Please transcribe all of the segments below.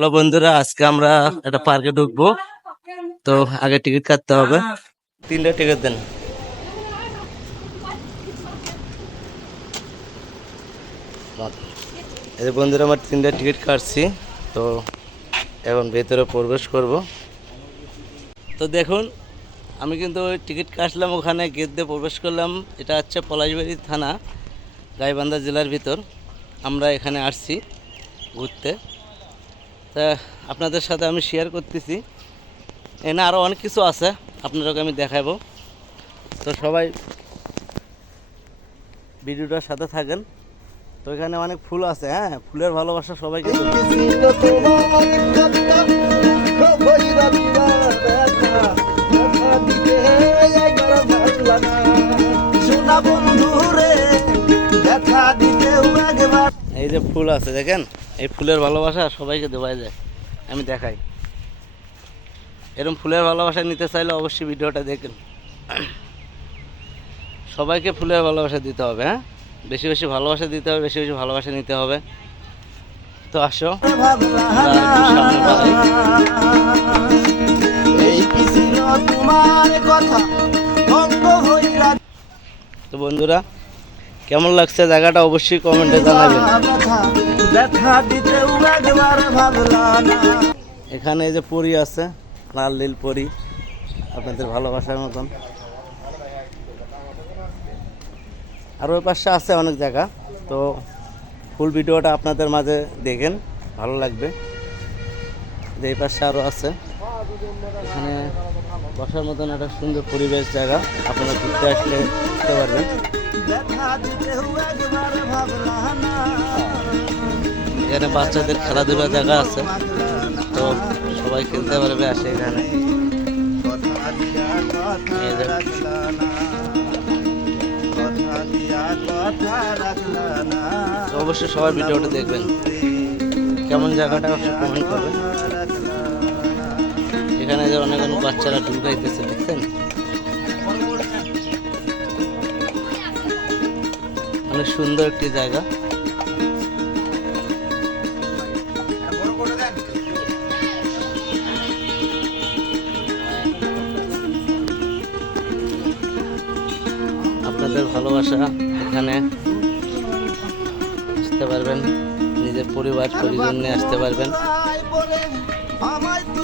Hello বন্ধুরা, আজকে আমরা একটা পার্কে ঢুকবো। তো আগে টিকিট কাটতে হবে। 3টা টিকিট দেন। এই যে বন্ধুরা, আমার 3টা টিকিট কাটছি। তো এখন ভেতরে প্রবেশ করব। তো দেখুন, আমি কিন্তু ওই টিকিট কাটলাম, ওখানে গেট দিয়ে প্রবেশ করলাম। এটা হচ্ছে পলাশবাড়ি থানা, গাইবান্ধা জেলার ভিতর। আমরা এখানে আসছি ঘুরতে। তা আপনাদের সাথে আমি শেয়ার করতেছি। এখানে আরও অনেক কিছু আছে, আপনাদেরকে আমি দেখাবো। তো সবাই ভিডিওটার সাথে থাকেন। তো এখানে অনেক ফুল আছে, হ্যাঁ, ফুলের ভালোবাসা সবাইকে দেবো। এই যে ফুল আছে দেখেন, এই ফুলের ভালোবাসা সবাইকে দেওয়া যায়। আমি দেখাই, এরকম ফুলের ভালোবাসা নিতে চাইলে অবশ্যই ভিডিওটা দেখেন। সবাইকে ফুলের ভালোবাসা দিতে হবে, হ্যাঁ, বেশি বেশি ভালোবাসা দিতে হবে, বেশি বেশি ভালোবাসা নিতে হবে। তো আসো, তো বন্ধুরা, কেমন লাগছে জায়গাটা অবশ্যই কমেন্টে জানাবেন। এখানে এই যে পরী আছে, লাল নীল পরী, আপনাদের ভালোবাসার মতন। আর ওই পাশে আছে অনেক জায়গা। তো ফুল ভিডিওটা আপনাদের মাঝে দেখেন, ভালো লাগবে। এই পাশে আরও আছে, এখানে বসার মতন একটা সুন্দর পরিবেশ জায়গা, আপনারা ঘুরতে আসলে বুঝতে পারবেন। এখানে বাচ্চাদের খেলাধুলার জায়গা আছে, তো সবাই খেলতে পারবে আসে এখানে। অবশ্যই সবাই ভিডিওটা দেখবেন, কেমন জায়গাটা অবশ্যই কমেন্ট করবেন। এখানে যে অনেক অনেক বাচ্চারা ঢুকাইতেছে, দেখছেন, অনেক সুন্দর একটি জায়গা। আপনাদের ভালোবাসা, এখানে আসতে পারবেন, নিজের পরিবার পরিজন নিয়ে আসতে পারবেন,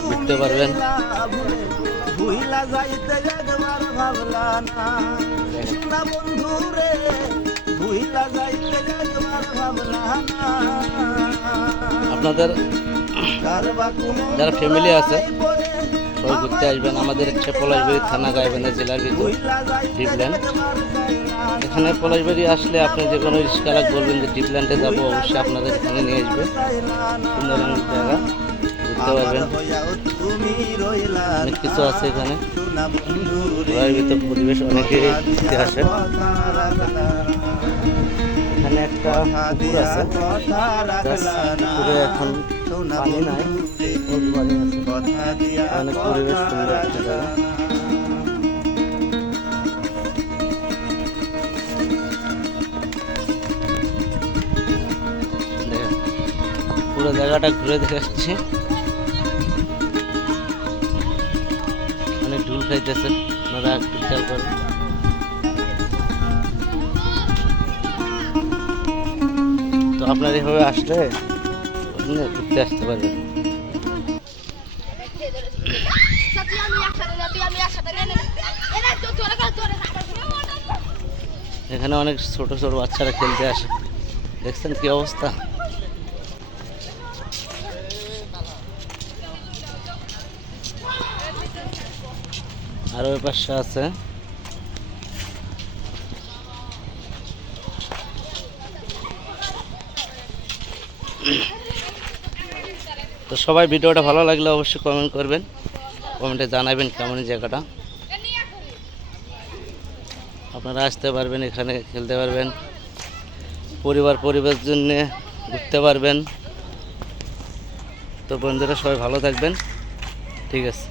ঘুরতে পারবেন। আপনাদের যারা ফ্যামিলি আছে সবাই ঘুরতে আসবেন। আমাদের হচ্ছে পলাশবাড়ি থানা, গাইবান্ধা জেলার ভিতর, ডিপল্যান্ড। এখানে পলাশবাড়ি আসলে আপনি যে কোনো রিক্সাওয়ালা বলবেন যে ডিপল্যান্ডে যাবো, অবশ্যই আপনাদের এখানে নিয়ে আসবে। সুন্দর অনেক জায়গা, ঘুরতে পারবেন, অনেক কিছু আছে এখানে। ঘোরার ভিতর পরিবেশ অনেকে ঘুরতে আসে। এখানে একটা পুকুর আছে, পুকুরে এখন পানি নাই, পানি আছে, অনেক পরিবেশ সুন্দর একটা জায়গা। পুরো জায়গাটা ঘুরে দেখে আসছি। অনেক ঢুল খাইতেছে, আপনারা একটু খেয়াল করেন। তো আপনার এভাবে আসলে ঘুরতে আসতে পারবেন। এখানে অনেক ছোট ছোট বাচ্চারা খেলতে আসে, দেখছেন কি অবস্থা। আর ওই পাশে আছে, তো সবাই ভিডিওটা ভালো লাগলে অবশ্যই কমেন্ট করবেন, কমেন্টে জানাবেন কেমন জায়গাটা। আপনারা আসতে পারবেন, এখানে খেলতে পারবেন, পরিবেশ জন্য ঘুরতে পারবেন। তো বন্ধুরা সবাই ভালো থাকবেন, ঠিক আছে।